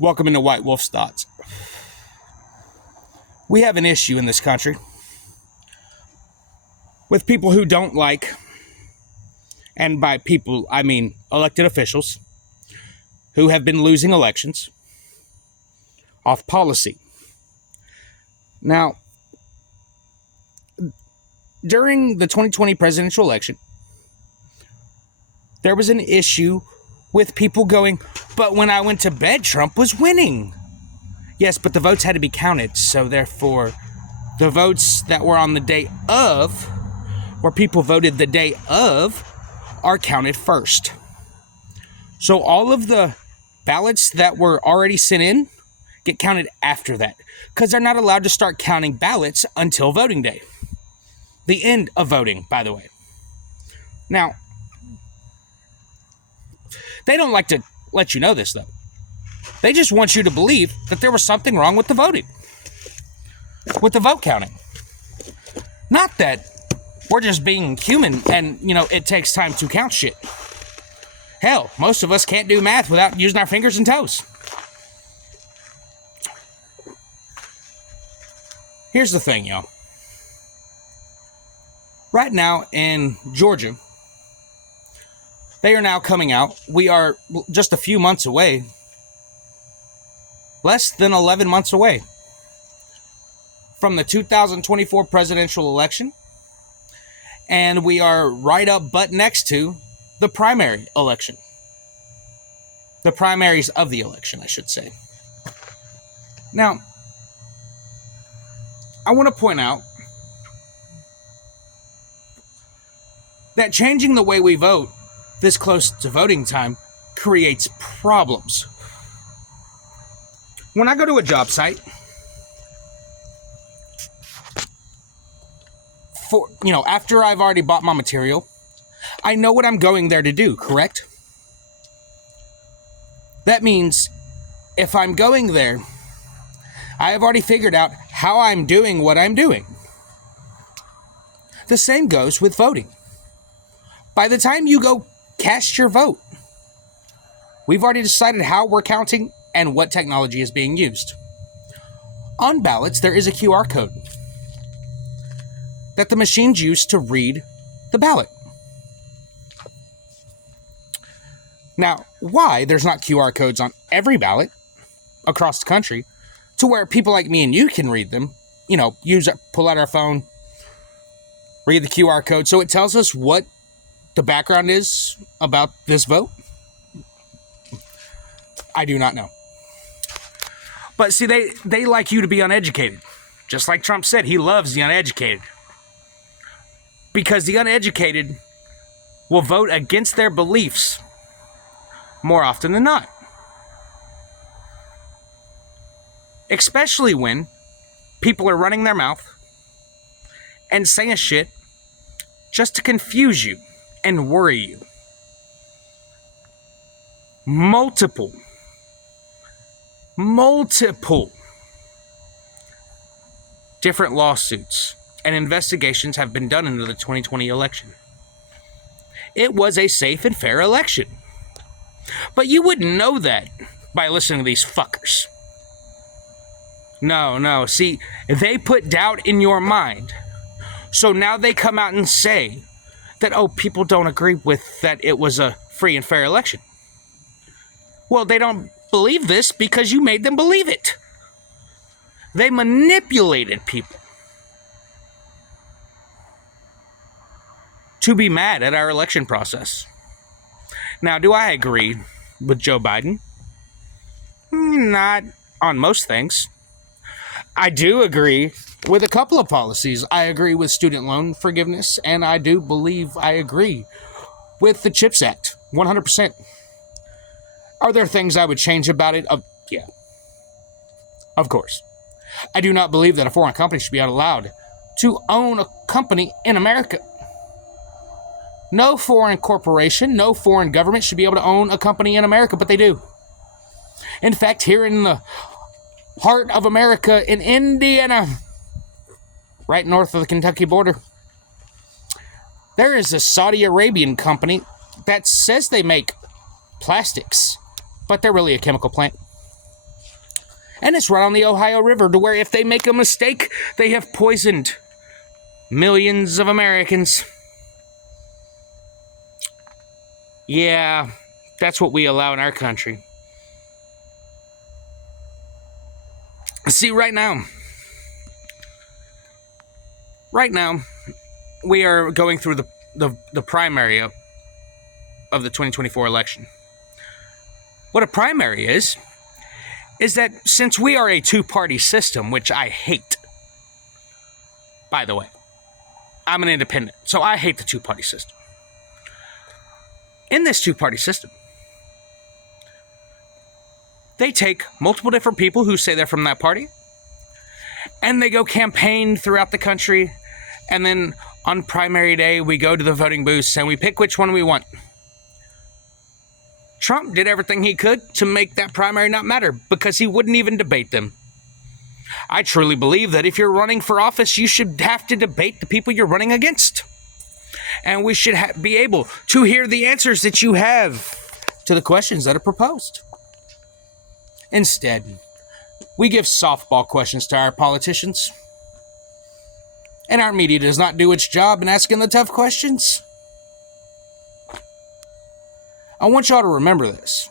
Welcome into White Wolf's Thoughts. We have an issue in this country with people who don't like, and by people I mean elected officials, who have been losing elections off policy. Now, during the 2020 presidential election, there was an issue with people going, but when I went to bed, Trump was winning. Yes, but the votes had to be counted, so therefore, the votes that were on the day of, where people voted the day of, are counted first. So all of the ballots that were already sent in get counted after that, because they're not allowed to start counting ballots until voting day. The end of voting, by the way. Now, they don't like to let you know this, though. They just want you to believe that there was something wrong with the voting, with the vote counting. Not that we're just being human and, it takes time to count shit. Hell, most of us can't do math without using our fingers and toes. Here's the thing, y'all. Right now in Georgia, they are now coming out. We are just a few months away, less than 11 months away from the 2024 presidential election. And we are right up butt next to the primary election. The primaries of the election, I should say. Now, I want to point out that changing the way we vote this close to voting time creates problems. When I go to a job site, after I've already bought my material, I know what I'm going there to do, correct? That means if I'm going there, I have already figured out how I'm doing what I'm doing. The same goes with voting. By the time you go cast your vote, we've already decided how we're counting and what technology is being used. On ballots, there is a QR code that the machines use to read the ballot. Now, why there's not QR codes on every ballot across the country to where people like me and you can read them, pull out our phone, read the QR code so it tells us what the background is about this vote? I do not know. But see, they like you to be uneducated. Just like Trump said, he loves the uneducated. Because the uneducated will vote against their beliefs more often than not. Especially when people are running their mouth and saying shit just to confuse you and worry you. Multiple different lawsuits and investigations have been done into the 2020 election. It was a safe and fair election. But you wouldn't know that by listening to these fuckers. No. See, they put doubt in your mind. So now they come out and say that, people don't agree with that it was a free and fair election. Well, they don't believe this because you made them believe it. They manipulated people to be mad at our election process. Now, do I agree with Joe Biden? Not on most things. I do agree with a couple of policies. I agree with student loan forgiveness, and I do believe I agree with the CHIPS Act, 100%. Are there things I would change about it? Yeah. Of course. I do not believe that a foreign company should be allowed to own a company in America. No foreign corporation, no foreign government should be able to own a company in America, but they do. In fact, here in the heart of America, in Indiana, right north of the Kentucky border, there is a Saudi Arabian company that says they make plastics, but they're really a chemical plant. And it's right on the Ohio River, to where if they make a mistake, they have poisoned millions of Americans. Yeah, that's what we allow in our country. See, right now, we are going through the primary of the 2024 election. What a primary is that since we are a two-party system, which I hate, by the way, I'm an independent, so I hate the two-party system. In this two-party system, they take multiple different people who say they're from that party, and they go campaign throughout the country, and then on primary day, we go to the voting booths and we pick which one we want. Trump did everything he could to make that primary not matter because he wouldn't even debate them. I truly believe that if you're running for office, you should have to debate the people you're running against. And we should be able to hear the answers that you have to the questions that are proposed. Instead, we give softball questions to our politicians. And our media does not do its job in asking the tough questions. I want y'all to remember this.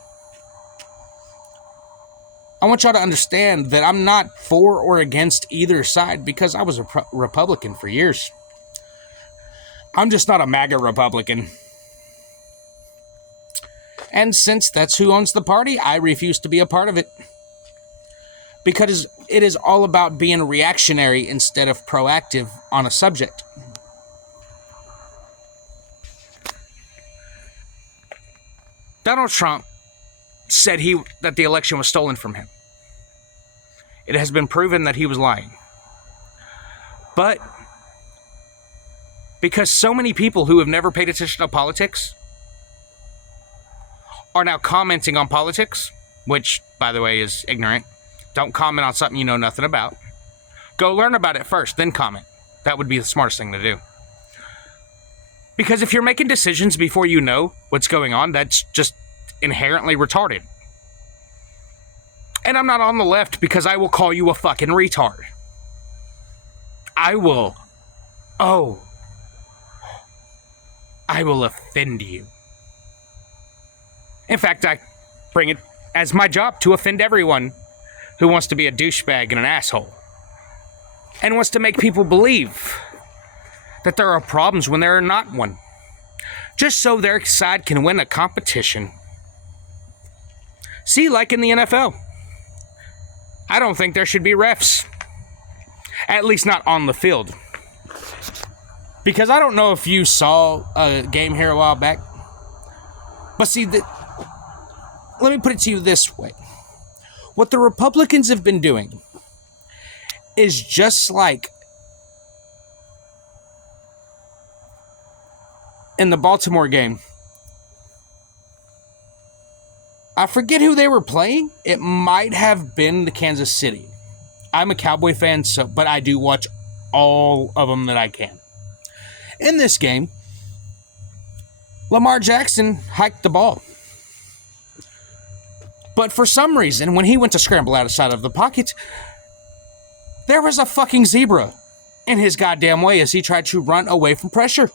I want y'all to understand that I'm not for or against either side because I was a Republican for years. I'm just not a MAGA Republican. And since that's who owns the party, I refuse to be a part of it. Because it is all about being reactionary instead of proactive on a subject. Donald Trump said that the election was stolen from him. It has been proven that he was lying. But because so many people who have never paid attention to politics are now commenting on politics, which, by the way, is ignorant. Don't comment on something you know nothing about. Go learn about it first, then comment. That would be the smartest thing to do. Because if you're making decisions before you know what's going on, that's just inherently retarded. And I'm not on the left because I will call you a fucking retard. I will offend you. In fact, I bring it as my job to offend everyone who wants to be a douchebag and an asshole. And wants to make people believe that there are problems when there are not one. Just so their side can win a competition. See, like in the NFL, I don't think there should be refs. At least not on the field. Because I don't know if you saw a game here a while back. But see, let me put it to you this way. What the Republicans have been doing is just like in the Baltimore game. I forget who they were playing. It might have been the Kansas City. I'm a Cowboy fan, but I do watch all of them that I can. In this game, Lamar Jackson hiked the ball. But for some reason, when he went to scramble outside of the pocket, there was a fucking zebra in his goddamn way as he tried to run away from pressure.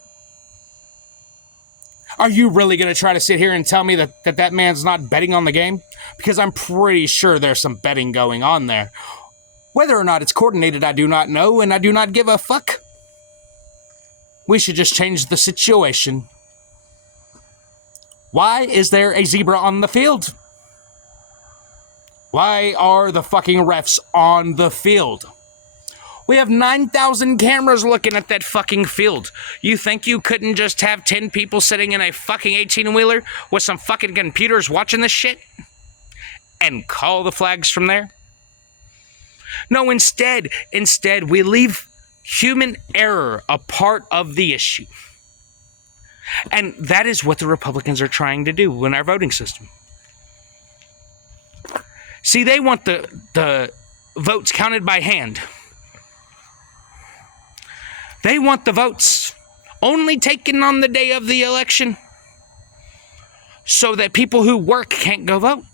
Are you really going to try to sit here and tell me that man's not betting on the game? Because I'm pretty sure there's some betting going on there. Whether or not it's coordinated, I do not know, and I do not give a fuck. We should just change the situation. Why is there a zebra on the field? Why are the fucking refs on the field? We have 9,000 cameras looking at that fucking field. You think you couldn't just have 10 people sitting in a fucking 18-wheeler with some fucking computers watching this shit? And call the flags from there? No, instead, we leave human error a part of the issue. And that is what the Republicans are trying to do in our voting system. See, they want the votes counted by hand. They want the votes only taken on the day of the election so that people who work can't go vote.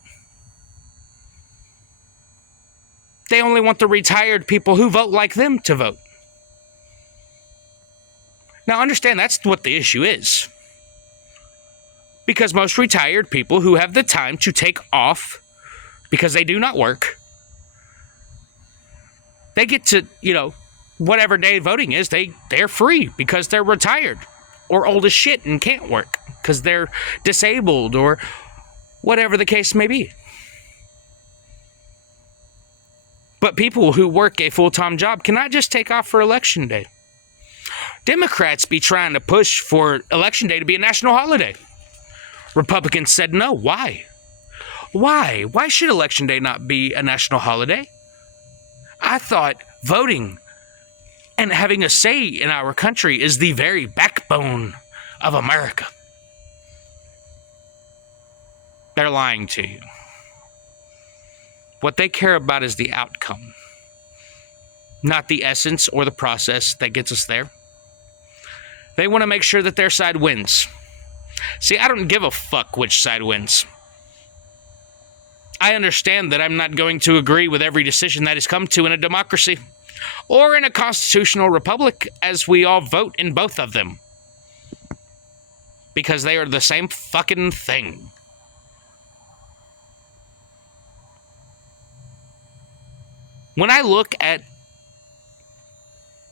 They only want the retired people who vote like them to vote. Now understand, that's what the issue is. Because most retired people who have the time to take off because they do not work, they get to, whatever day voting is, they're free because they're retired or old as shit and can't work because they're disabled or whatever the case may be. But people who work a full-time job cannot just take off for election day. Democrats be trying to push for election day to be a national holiday. Republicans said no. Why? Why? Why should election day not be a national holiday? I thought voting and having a say in our country is the very backbone of America. They're lying to you. What they care about is the outcome, not the essence or the process that gets us there. They want to make sure that their side wins. See, I don't give a fuck which side wins. I understand that I'm not going to agree with every decision that is come to in a democracy or in a constitutional republic, as we all vote in both of them. Because they are the same fucking thing. When I look at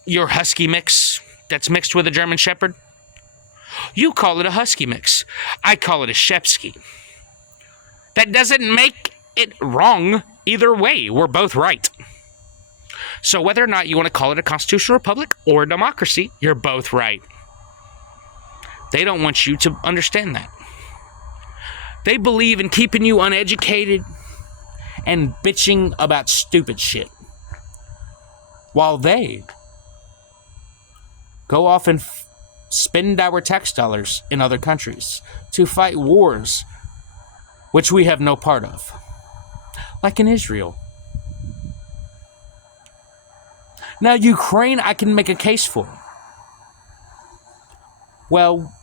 your husky mix that's mixed with a German Shepherd, you call it a husky mix. I call it a Shepsky. That doesn't make it wrong either way. We're both right. So whether or not you want to call it a constitutional republic or a democracy, you're both right. They don't want you to understand that. They believe in keeping you uneducated and bitching about stupid shit, while they go off and spend our tax dollars in other countries to fight wars which we have no part of, like in Israel. Now, Ukraine, I can make a case for. Well,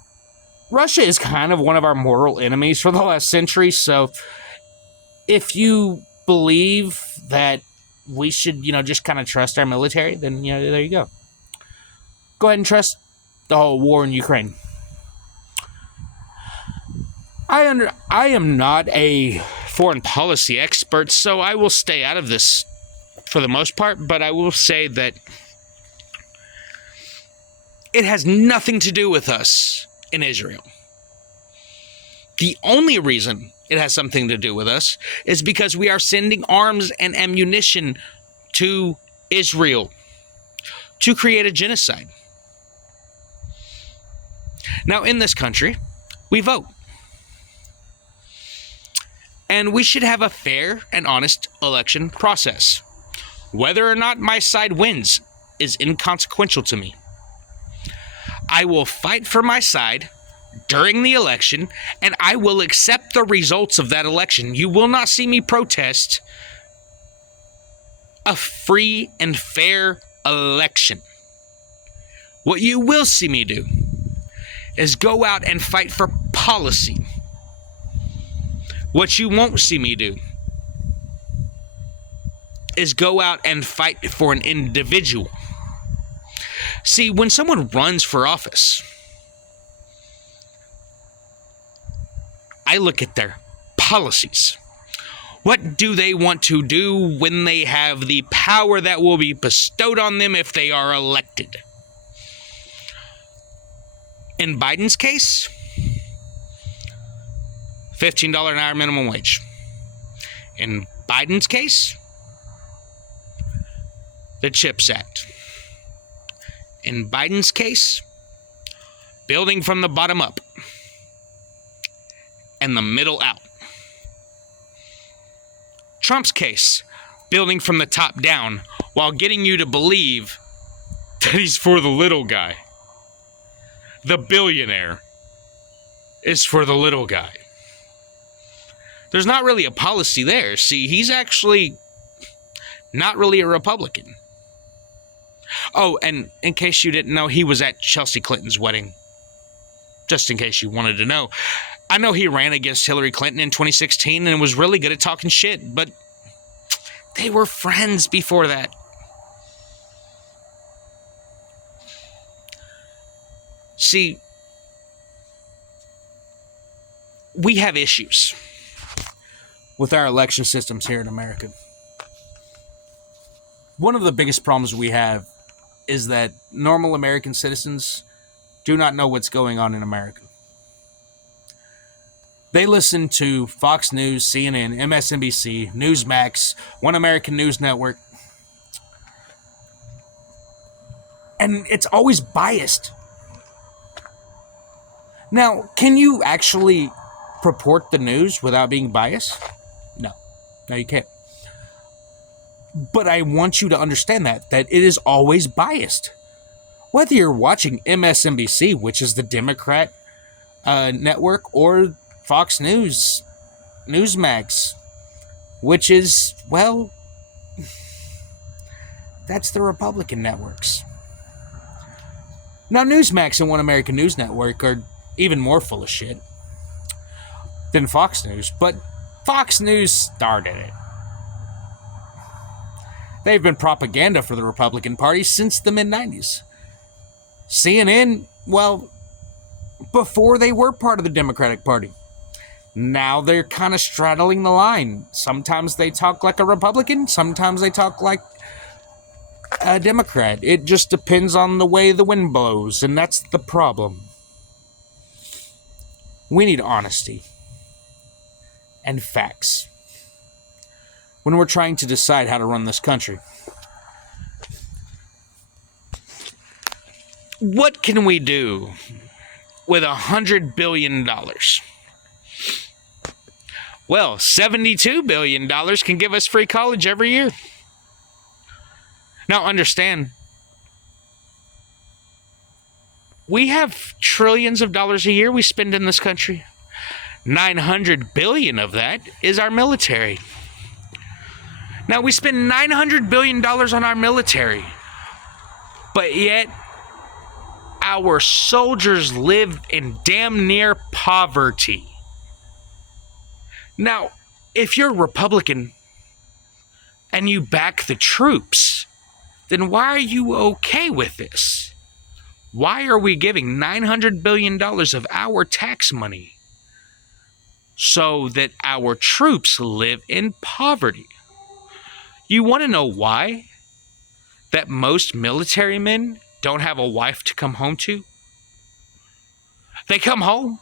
Russia is kind of one of our mortal enemies for the last century, so if you believe that we should, just kind of trust our military, then, there you go. Go ahead and trust the whole war in Ukraine. I am not a foreign policy expert, so I will stay out of this for the most part, but I will say that it has nothing to do with us in Israel. The only reason it has something to do with us is because we are sending arms and ammunition to Israel to create a genocide. Now, in this country, we vote. And we should have a fair and honest election process. Whether or not my side wins is inconsequential to me. I will fight for my side during the election, and I will accept the results of that election. You will not see me protest a free and fair election. What you will see me do is go out and fight for policy. What you won't see me do is go out and fight for an individual. See, when someone runs for office, I look at their policies. What do they want to do when they have the power that will be bestowed on them if they are elected? In Biden's case, $15 an hour minimum wage. In Biden's case, the CHIPS Act. In Biden's case, building from the bottom up and the middle out. Trump's case, building from the top down while getting you to believe that he's for the little guy. The billionaire is for the little guy. There's not really a policy there. See, he's actually not really a Republican. Oh, and in case you didn't know, he was at Chelsea Clinton's wedding. Just in case you wanted to know. I know he ran against Hillary Clinton in 2016 and was really good at talking shit, but They were friends before that. See, we have issues with our election systems here in America. One of the biggest problems we have is that normal American citizens do not know what's going on in America. They listen to Fox News, CNN, MSNBC, Newsmax, One American News Network, and it's always biased. Now, can you actually purport the news without being biased? No, you can't. But I want you to understand that it is always biased. Whether you're watching MSNBC, which is the Democrat network, or Fox News, Newsmax, which is, well, that's the Republican networks. Now, Newsmax and One American News Network are even more full of shit than Fox News, but Fox News started it. They've been propaganda for the Republican Party since the mid-90s. CNN, well, before they were part of the Democratic Party. Now they're kind of straddling the line. Sometimes they talk like a Republican, sometimes they talk like a Democrat. It just depends on the way the wind blows, and that's the problem. We need honesty and facts when we're trying to decide how to run this country. What can we do with $100 billion? Well, $72 billion can give us free college every year. Now, understand, we have trillions of dollars a year we spend in this country. 900 billion of that is our military. Now, we spend $900 billion on our military, but yet our soldiers live in damn near poverty. Now, if you're Republican and you back the troops, then why are you okay with this? Why are we giving $900 billion of our tax money so that our troops live in poverty? You want to know why? That most military men don't have a wife to come home to? They come home,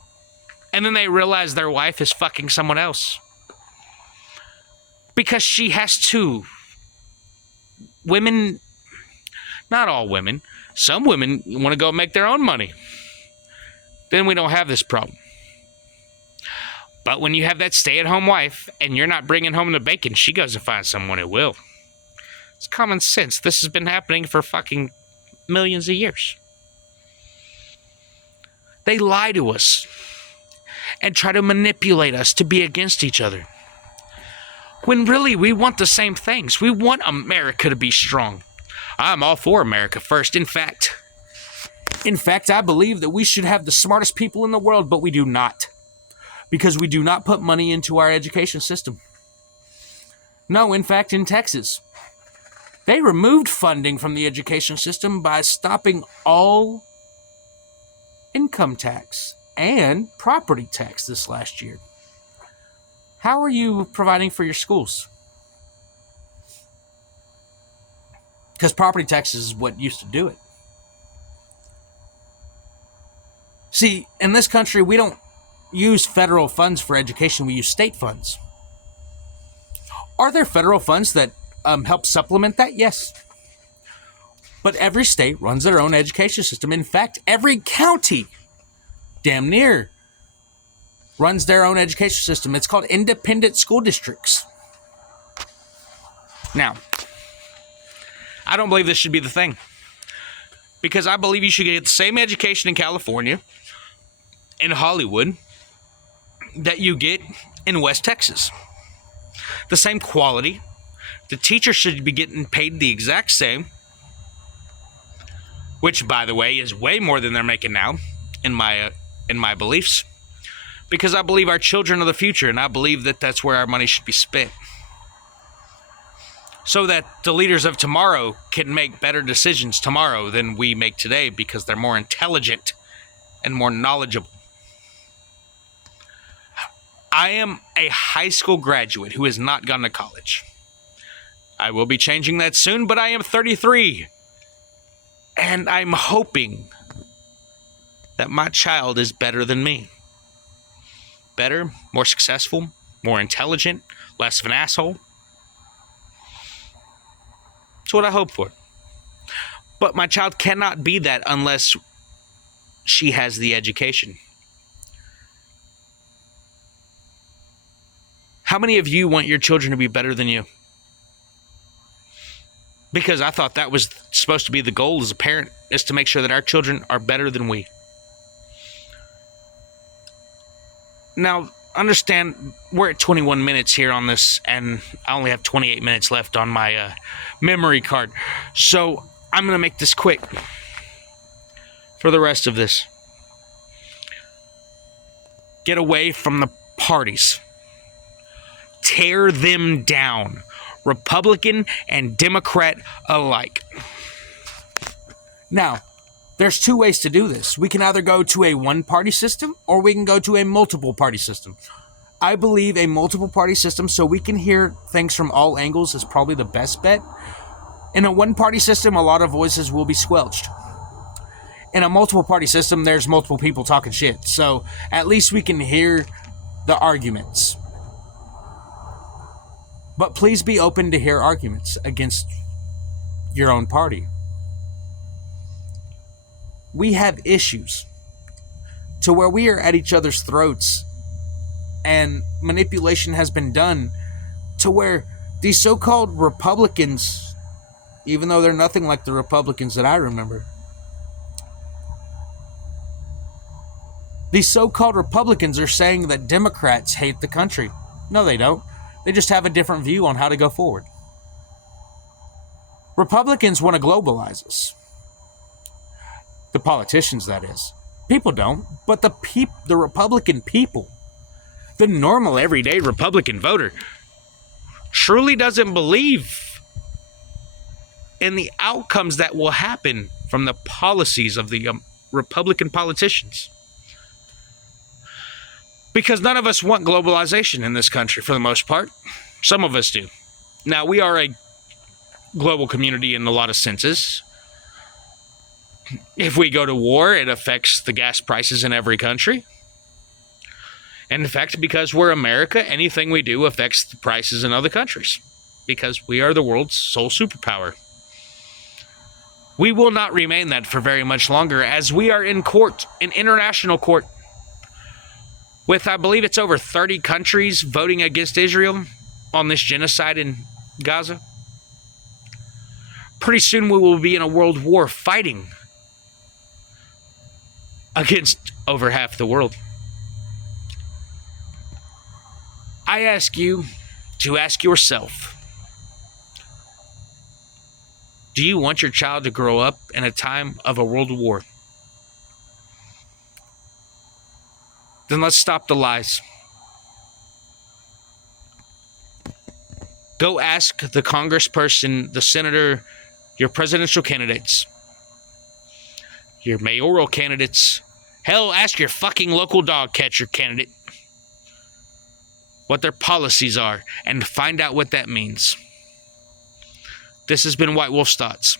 and then they realize their wife is fucking someone else. Because she has to. Women, not all women, some women want to go make their own money. Then we don't have this problem. But when you have that stay-at-home wife and you're not bringing home the bacon, she goes and finds someone who will. It's common sense. This has been happening for fucking millions of years. They lie to us and try to manipulate us to be against each other. When really we want the same things. We want America to be strong. I'm all for America first. In fact, I believe that we should have the smartest people in the world, but we do not. Because we do not put money into our education system. No, in fact, in Texas, they removed funding from the education system by stopping all income tax and property tax this last year. How are you providing for your schools? Because property tax is what used to do it. See, in this country, we don't use federal funds for education. We use state funds. Are there federal funds that help supplement that? Yes. But every state runs their own education system. In fact, every county, damn near, runs their own education system. It's called independent school districts. Now, I don't believe this should be the thing. Because I believe you should get the same education in California, in Hollywood, that you get in West Texas. The same quality. The teachers should be getting paid the exact same. Which, by the way, is way more than they're making now, in my beliefs. Because I believe our children are the future, and I believe that that's where our money should be spent. so that the leaders of tomorrow can make better decisions tomorrow than we make today because they're more intelligent and more knowledgeable. I am a high school graduate who has not gone to college. I will be changing that soon, but I am 33. And I'm hoping that my child is better than me. Better, more successful, more intelligent, less of an asshole. That's what I hope for. But my child cannot be that unless she has the education. How many of you want your children to be better than you? Because I thought that was supposed to be the goal as a parent, is to make sure that our children are better than we. Now, understand, we're at 21 minutes here on this, and I only have 28 minutes left on my memory card. So I'm going to make this quick for the rest of this. Get away from the parties. Tear them down, Republican and Democrat alike. Now, there's two ways to do this. We can either go to a one-party system or we can go to a multiple-party system. I believe a multiple-party system, so we can hear things from all angles, is probably the best bet. In a one-party system, a lot of voices will be squelched. In a multiple-party system, there's multiple people talking shit, so at least we can hear the arguments. But please be open to hear arguments against your own party. We have issues to where we are at each other's throats, and manipulation has been done to where these so-called Republicans, even though they're nothing like the Republicans that I remember, these so-called Republicans are saying that Democrats hate the country. No, they don't. They just have a different view on how to go forward. Republicans want to globalize us. The politicians, that is. People don't, but the Republican people, the normal, everyday Republican voter, truly doesn't believe in the outcomes that will happen from the policies of the Republican politicians. Because none of us want globalization in this country, for the most part. Some of us do. Now, we are a global community in a lot of senses. If we go to war, it affects the gas prices in every country. And in fact, because we're America, anything we do affects the prices in other countries. Because we are the world's sole superpower. We will not remain that for very much longer, as we are in court, in international court, with, I believe it's over 30 countries voting against Israel on this genocide in Gaza. Pretty soon we will be in a world war fighting against over half the world. I ask you to ask yourself, do you want your child to grow up in a time of a world war? Then let's stop the lies. Go ask the congressperson, the senator, your presidential candidates, your mayoral candidates. Hell, ask your fucking local dog catcher candidate what their policies are and find out what that means. This has been White Wolf's Thoughts.